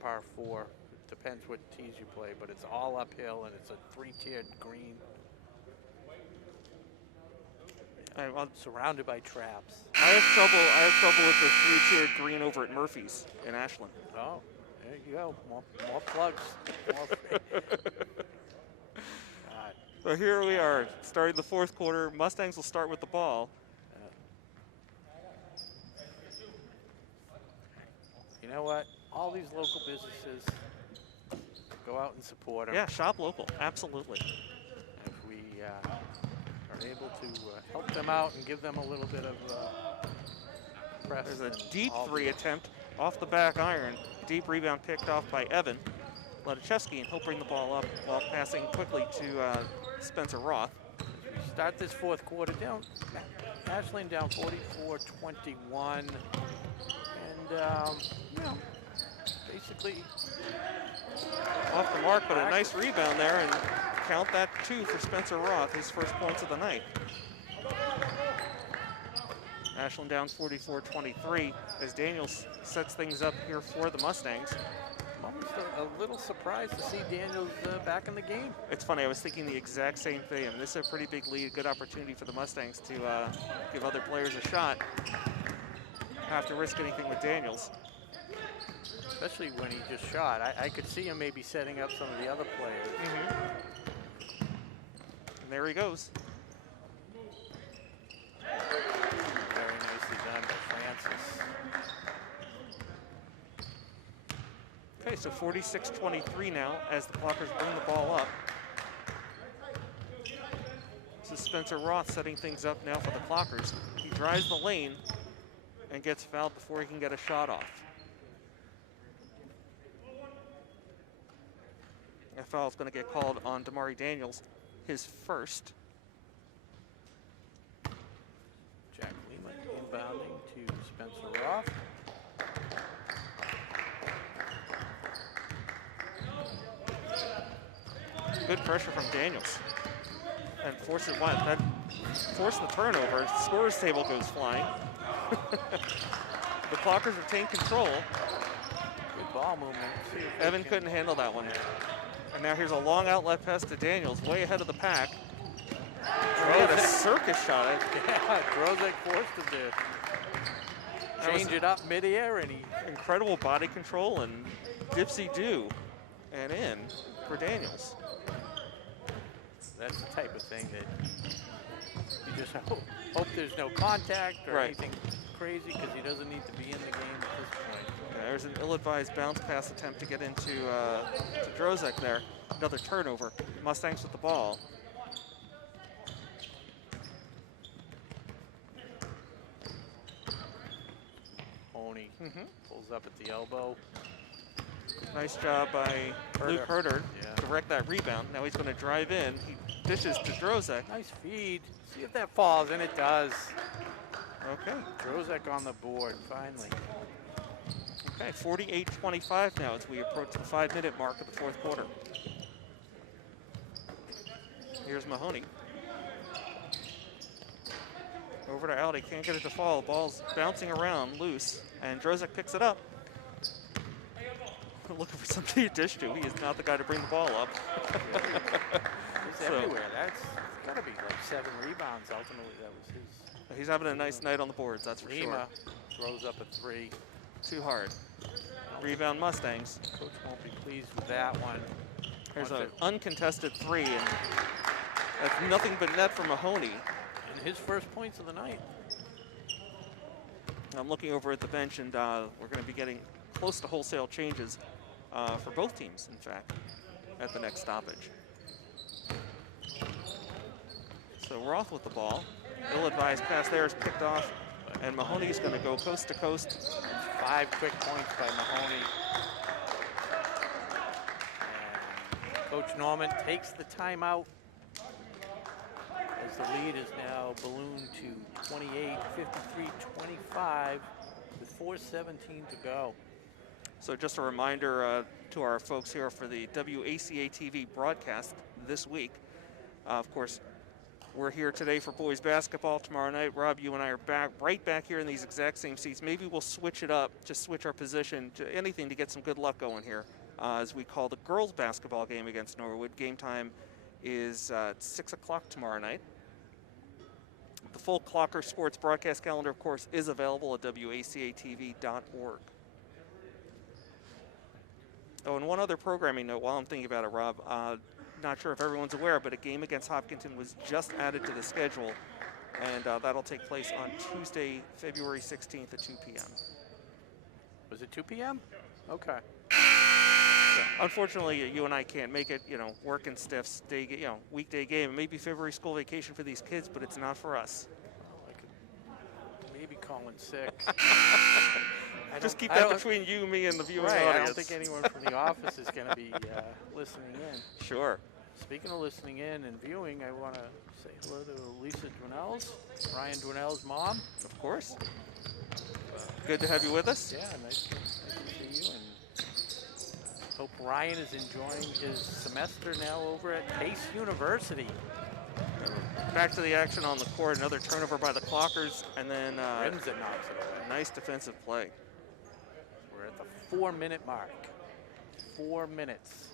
par 4. It depends what tees you play, but it's all uphill and it's a 3-tiered green. Surrounded by traps. I have trouble with the 3-tiered green over at Murphy's in Ashland. Oh, there you go. More plugs. So here we are, starting the fourth quarter. Mustangs will start with the ball. You know what? All these local businesses, go out and support them. Yeah, shop local, absolutely. If we are able to help them out and give them a little bit of press. There's a deep 3 attempt off the back iron. Deep rebound picked off by Evan Ledachevsky, and he'll bring the ball up while passing quickly to Spencer Roth. Start this fourth quarter down. Ashland down 44-21. And, basically off the mark, but a nice rebound there, and count that 2 for Spencer Roth, his first points of the night. Ashland down 44-23 as Daniels sets things up here for the Mustangs. I'm almost a little surprised to see Daniels back in the game. It's funny, I was thinking the exact same thing. I mean, this is a pretty big lead, good opportunity for the Mustangs to give other players a shot. Have to risk anything with Daniels. Especially when he just shot. I could see him maybe setting up some of the other players. And there he goes. Very nicely done by Francis. Okay, so 46-23 now as the Clockers bring the ball up. This is Spencer Roth setting things up now for the Clockers. He drives the lane and gets fouled before he can get a shot off. That foul is going to get called on Damari Daniels, his first. Jack Lima inbounding to Spencer Roth. Good pressure from Daniels. And forces the turnover. Scores table goes flying. The Clockers retain control. Good ball movement. Evan couldn't handle that one. And now here's a long outlet pass to Daniels, way ahead of the pack. He had a circus shot. Yeah, Drozek forced him to change it up midair, and he incredible body control and dipsy-do and in for Daniels. That's the type of thing that you just hope there's no contact or anything crazy, because he doesn't need to be in the game at this point. Yeah, there's an ill-advised bounce pass attempt to get into to Drozek there. Another turnover. Mustangs with the ball. Mahoney pulls up at the elbow. Nice job by Luke Herder to direct that rebound. Now he's going to drive in. He dishes to Drozek. Nice feed. See if that falls, and it does. Okay. Drozek on the board, finally. Okay, 48-25 now as we approach the 5-minute mark of the fourth quarter. Here's Mahoney. Over to Aldi, can't get it to fall. The ball's bouncing around loose, and Drozek picks it up. Looking for somebody to dish to. He is not the guy to bring the ball up. He's everywhere. That's got to be like 7 rebounds. Ultimately, that was his. He's having a nice night on the boards, that's for sure. Throws up a 3. Too hard. Rebound Mustangs. Coach won't be pleased with that one. There's an uncontested 3, and that's nothing but net for Mahoney. And his first points of the night. I'm looking over at the bench, and we're going to be getting close to wholesale changes for both teams, in fact, at the next stoppage. So we're off with the ball. Ill-advised pass there is picked off, and Mahoney's going to go coast to coast. 5 quick points by Mahoney. And Coach Norman takes the timeout as the lead is now ballooned to 28, 53, 25 with 4:17 to go. So just a reminder to our folks here for the WACA-TV broadcast this week. Of course, we're here today for boys basketball. Tomorrow night, Rob, you and I are right back here in these exact same seats. Maybe we'll switch it up, just switch our position to anything to get some good luck going here as we call the girls basketball game against Norwood. Game time is 6 o'clock tomorrow night. The full Clocker Sports broadcast calendar, of course, is available at WACATV.org. Oh, and one other programming note while I'm thinking about it, Rob. Not sure if everyone's aware, but a game against Hopkinton was just added to the schedule, and that'll take place on Tuesday, February 16th at 2 p.m. Was it 2 p.m.? Okay. Yeah, unfortunately, you and I can't make it, working stiffs, weekday game. It may be February school vacation for these kids, but it's not for us. Well, I could maybe call in sick. Just keep that between you, me, and the viewing audience. I don't think anyone from the office is going to be listening in. Sure. Speaking of listening in and viewing, I want to say hello to Lisa Dwinells, Ryan Dwinell's mom. Of course. Good to have you with us. Yeah, nice to see you. And hope Ryan is enjoying his semester now over at Pace University. Back to the action on the court. Another turnover by the Clockers, and then Rimza knocks it away. Nice defensive play. We're at the 4-minute mark. 4 minutes.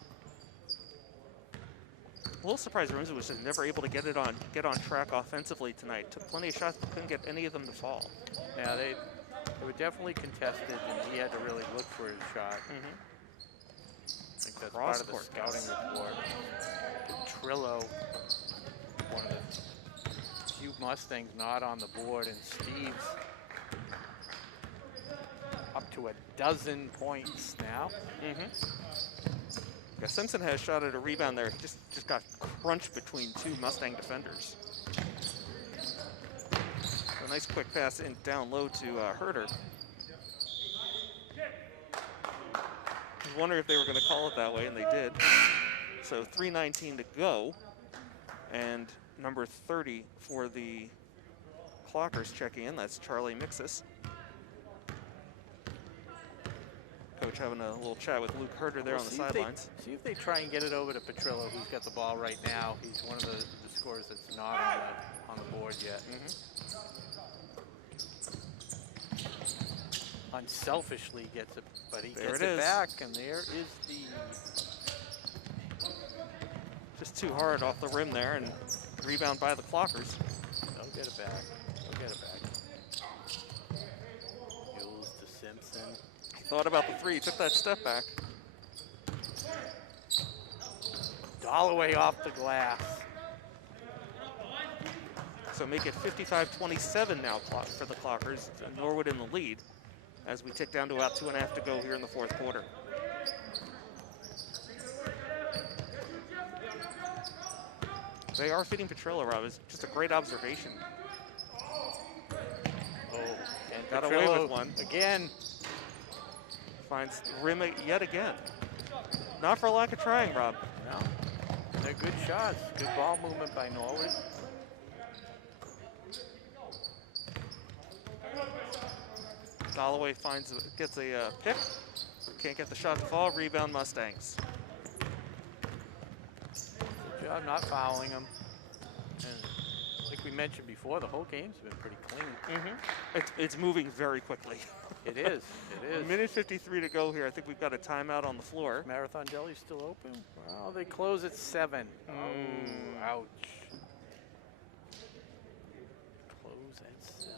A little surprised Rimza was just never able to get on track offensively tonight. Took plenty of shots, but couldn't get any of them to fall. Yeah, they were definitely contested, and he had to really look for his shot. I think that's part of the scouting report. Trillo, one of the few Mustangs not on the board, and Steve's up to 12 points now. Yeah, Simpson has shot at a rebound there. He just got crunched between 2 Mustang defenders. A nice quick pass in down low to Herder. I was wondering if they were going to call it that way, and they did. So 3:19 to go, and number 30 for the Clockers checking in. That's Charlie Mixis. Coach having a little chat with Luke Herder there on the sidelines. See if they try and get it over to Petrillo, who's got the ball right now. He's one of the scorers that's not on the board yet. Unselfishly gets it, but he gets it back, and there is the... Just too hard off the rim there, and rebound by the Clockers. They'll get it back. They'll get it back. Mules to Simpson. Thought about the 3, took that step back. Dollaway off the glass. So make it 55-27 now for the Clockers. Norwood in the lead as we tick down to about 2.5 to go here in the fourth quarter. They are feeding Petrillo, Rob. It's just a great observation. Oh, And got away Petrillo with one. again. Finds rim yet again. Not for lack of trying, Rob. No, they're good shots. Good ball movement by Norwood. Galloway gets a pick. Can't get the shot to fall. Rebound Mustangs. Good job not fouling them. And like we mentioned before, the whole game's been pretty clean. It's moving very quickly. It is. It is. Minute 53 to go here. I think we've got a timeout on the floor. Marathon Deli still open? Well, they close at 7. Oh, ouch. Close at 7.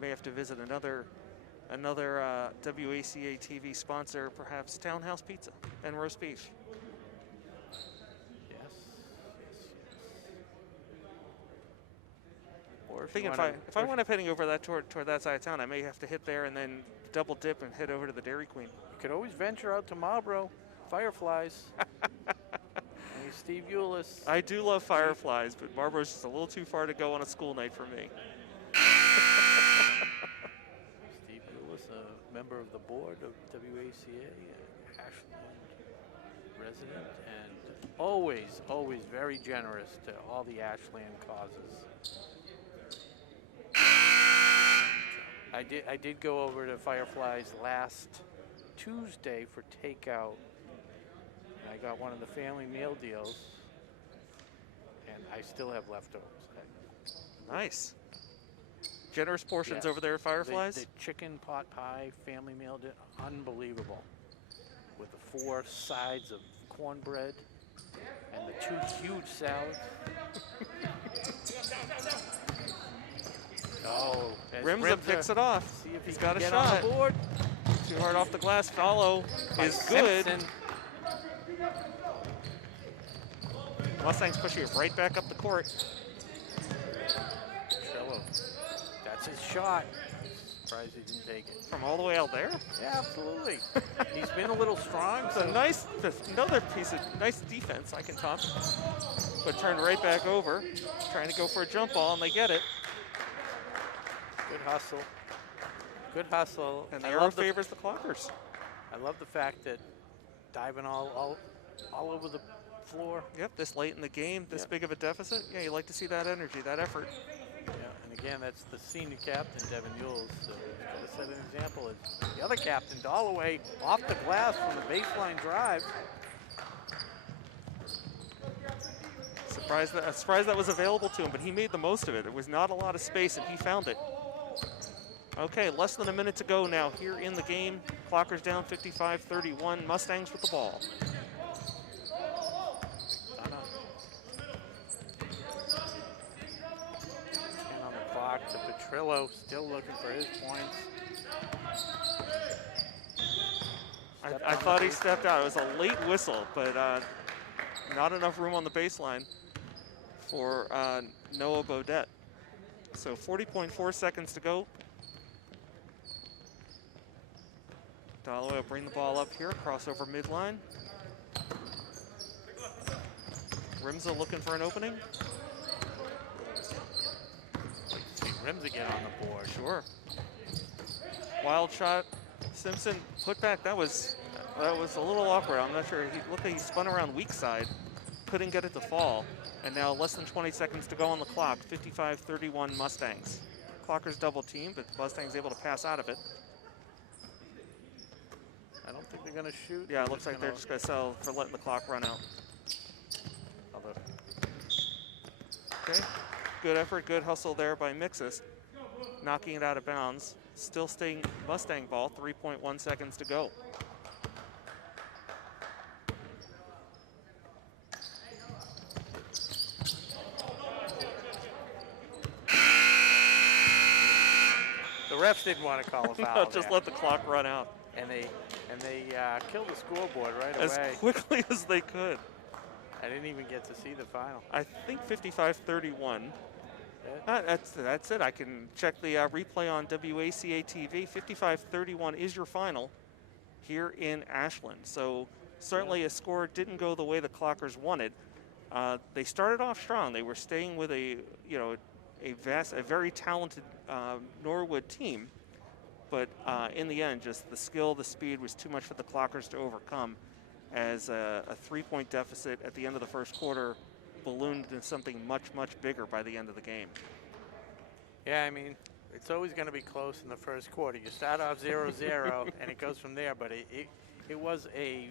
May have to visit another WACA-TV sponsor, perhaps Townhouse Pizza and roast beef. Yes. Or If I wind up heading over that toward that side of town, I may have to hit there and then double dip and head over to the Dairy Queen. You could always venture out to Marlboro. Fireflies. Hey, Steve Eulis. I do love Fireflies, but Marlboro's just a little too far to go on a school night for me. Steve Eulis, a member of the board of WACA, Ashland resident, and always very generous to all the Ashland causes. I did go over to Fireflies last Tuesday for takeout. I got one of the family meal deals, and I still have leftovers. Nice. Generous portions Yes. over there at Fireflies? The chicken pot pie family meal, unbelievable. With the 4 sides of cornbread and the 2 huge salads. Oh, Rimza picks it off. See if He's got a get shot. on the board. Too hard off the glass. Follow By is good. Simpson. Mustangs pushing it right back up the court. Trello. That's his shot. Surprised he didn't take it. From all the way out there? Yeah, absolutely. He's been a little strong. It's a nice, another piece of nice defense, I can top. But turned right back over. Trying to go for a jump ball, and they get it. Good hustle. Good hustle. And the arrow favors the Clockers. I love the fact that diving all over the floor. Yep, this late in the game, this big of a deficit. Yeah, you like to see that energy, that effort. Yeah, and again, that's the senior captain, Devin Yules. So he's got to set an example as the other captain, Dalloway, off the glass from the baseline drive. Surprised that was available to him, but he made the most of it. There was not a lot of space, and he found it. Okay, less than a minute to go now here in the game. Clockers down 55-31. Mustangs with the ball. On the clock to Petrillo, still looking for his points. I thought he stepped out. It was a late whistle, but not enough room on the baseline for Noah Bodette. So 40.4 seconds to go. Dalloway will bring the ball up here, crossover midline. Rimza looking for an opening. See Rimza get on the board. Sure. Wild shot. Simpson put back. That was a little awkward. I'm not sure. He looked like he spun around weak side. Couldn't get it to fall. And now less than 20 seconds to go on the clock. 55-31 Mustangs. Clockers double team, but Mustangs able to pass out of it. I don't think they're going to shoot. Yeah, it looks like they're just going to settle for letting the clock run out. Okay, good effort, good hustle there by Mixus. Knocking it out of bounds. Still staying Mustang ball, 3.1 seconds to go. The refs didn't want to call a foul. No, just let the clock run out. And they killed the scoreboard right as away. As quickly as they could. I didn't even get to see the final. I think 55-31. That's it. I can check the replay on WACA-TV. 55-31 is your final here in Ashland. So certainly a score didn't go the way the Clockers wanted. They started off strong. They were staying with a a very talented Norwood team, but in the end, just the skill, the speed was too much for the Clockers to overcome, as a 3-point deficit at the end of the first quarter ballooned into something much, much bigger by the end of the game. Yeah, I mean, it's always going to be close in the first quarter. You start off 0-0, and it goes from there. But it was a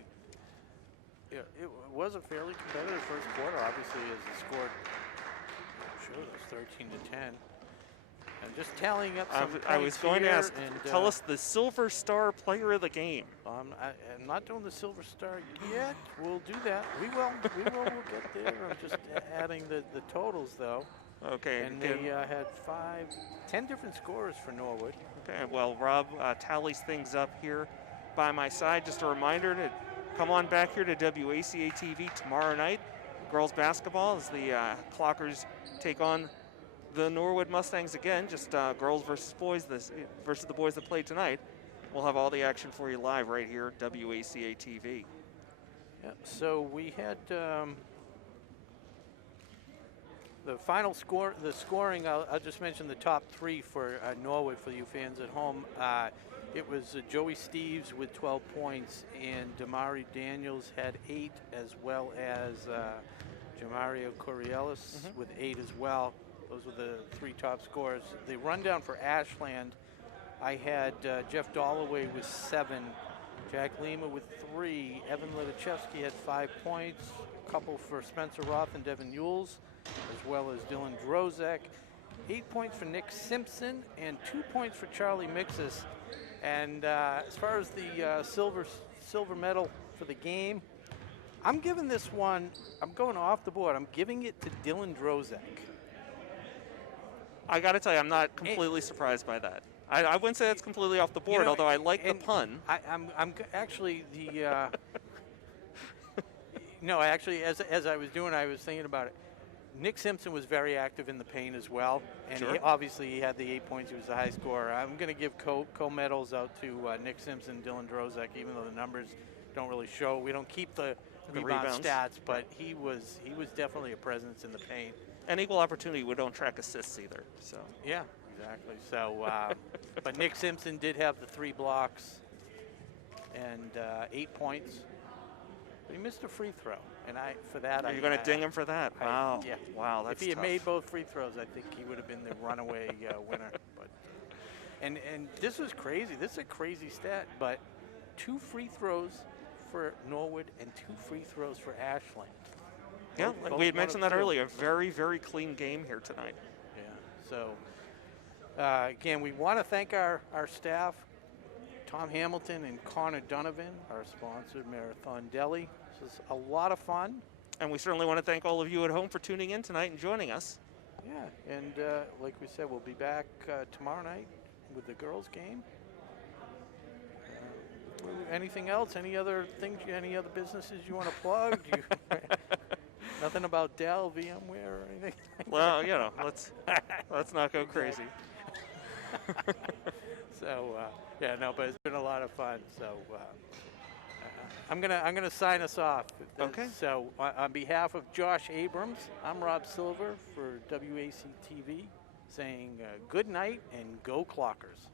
fairly competitive first quarter. Obviously, as it scored, sure, it was 13-10. I'm just tallying up some I was going to ask, and, tell us the Silver Star player of the game. I'm not doing the Silver Star yet. We'll do that. We will. We'll get there. I'm just adding the totals, though. Okay. And they had 10 different scorers for Norwood. Okay, well, Rob tallies things up here by my side. Just a reminder to come on back here to WACA-TV tomorrow night. Girls basketball as the Clockers take on the Norwood Mustangs again. Just girls versus boys, versus the boys that played tonight. We'll have all the action for you live right here at WACA-TV. Yeah, so we had the final score, the scoring, I'll just mention the top three for Norwood for you fans at home. It was Joey Steves with 12 points, and Damari Daniels had 8, as well as Jamario Coriolis with 8 as well. Those were the 3 top scorers. The rundown for Ashland, I had Jeff Dollaway with 7, Jack Lima with 3, Evan Litichevsky had 5 points, a couple for Spencer Roth and Devin Yules, as well as Dylan Drozek. 8 points for Nick Simpson and 2 points for Charlie Mixis. And as far as the silver medal for the game, I'm giving this one, I'm going off the board, I'm giving it to Dylan Drozek. I got to tell you, I'm not completely surprised by that. I wouldn't say that's completely off the board, although I like the pun. I'm actually the no, actually, as I was doing, I was thinking about it. Nick Simpson was very active in the paint as well, and Sure. obviously he had the 8 points. He was the high scorer. I'm going to give co-medals out to Nick Simpson, Dylan Drozek, even though the numbers don't really show. We don't keep the rebound stats, but he was definitely a presence in the paint. And equal opportunity, we don't track assists either. So yeah, exactly. So, but Nick Simpson did have the 3 blocks and 8 points. But he missed a free throw, and for that, are you going to ding him for that? Wow. Yeah. Wow, that's if he had tough. made both free throws, I think he would have been the runaway winner. But and this was crazy. This is a crazy stat, but 2 free throws for Norwood and 2 free throws for Ashland. Yeah, Both we had mentioned that 2. earlier. Very, very clean game here tonight. Yeah. So again, we want to thank our staff, Tom Hamilton and Connor Donovan, our sponsor, Marathon Deli. This is a lot of fun. And we certainly want to thank all of you at home for tuning in tonight and joining us. Yeah, and like we said, we'll be back tomorrow night with the girls' game. Anything else? Any other things? Any other businesses you want to plug? Nothing about Dell, VMware, or anything? Well, you know, let's not go crazy. So yeah, no, but it's been a lot of fun. So I'm gonna sign us off. Okay. So on behalf of Josh Abrams, I'm Rob Silver for WACA-TV, saying good night and go Clockers.